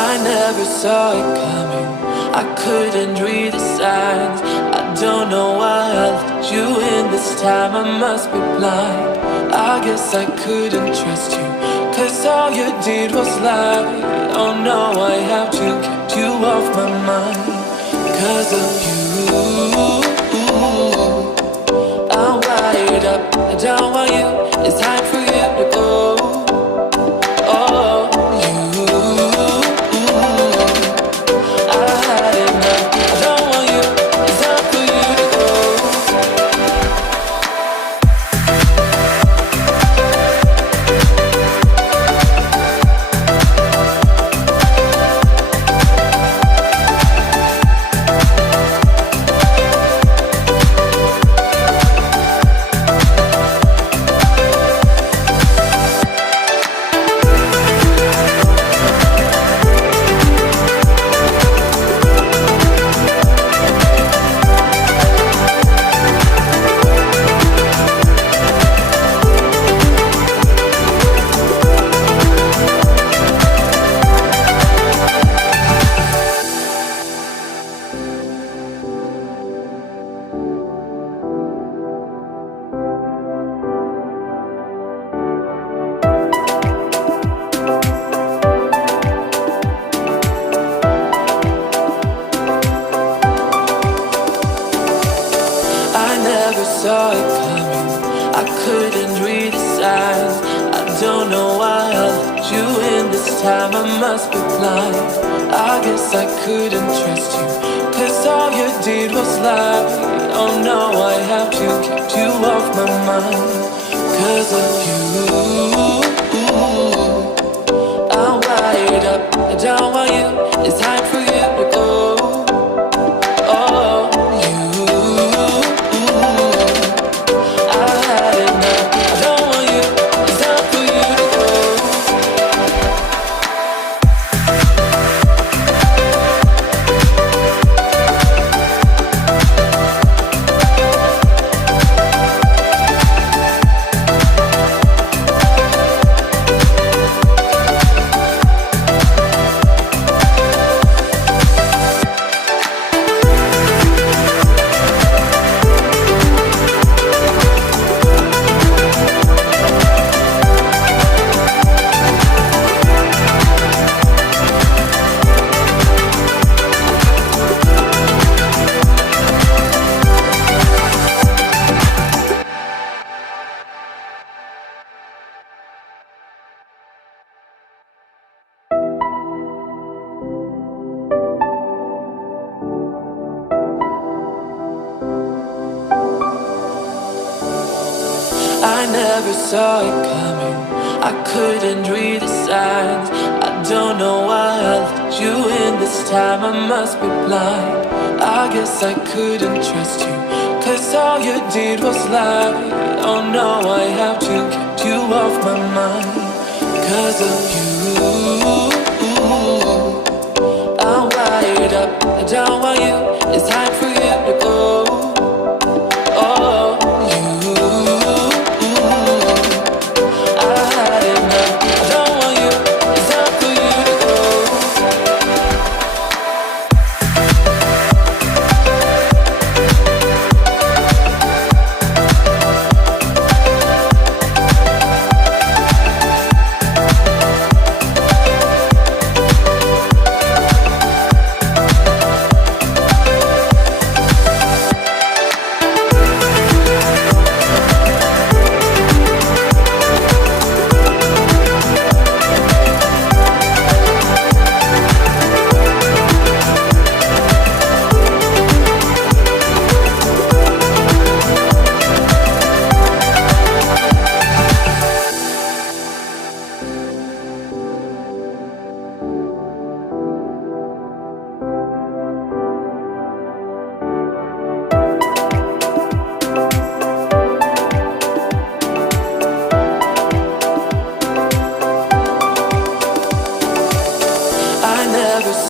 I never saw it coming. I couldn't read the signs. I don't know why I let you in this time. I must be blind. I guess I couldn't trust you, 'cause all you did was lie. Oh no, I have to keep you off my mind. 'Cause of you, I'm wired up. I don't want you. It's time for you to go. Oh, you, I had enough. I don't want you. It's time for you to go. I never saw it coming. I couldn't read the signs. I don't know why I let you in this time. I must be blind. I guess I couldn't trust you, 'cause all you did was lie. Oh no, I have to keep you off my mind. 'Cause of you, I'm wired up. I don't want you. It's time for you to go. Oh, you, I had enough. I don't want you. It's time for you to go. I never saw it coming. I couldn't read the signs. I don't know why I let you in this time. I must be blind. I guess I couldn't trust you, 'cause all you did was lie. Oh no, I have to keep you off my mind. 'Cause of you, I'm wired up. I don't want you. It's time for you.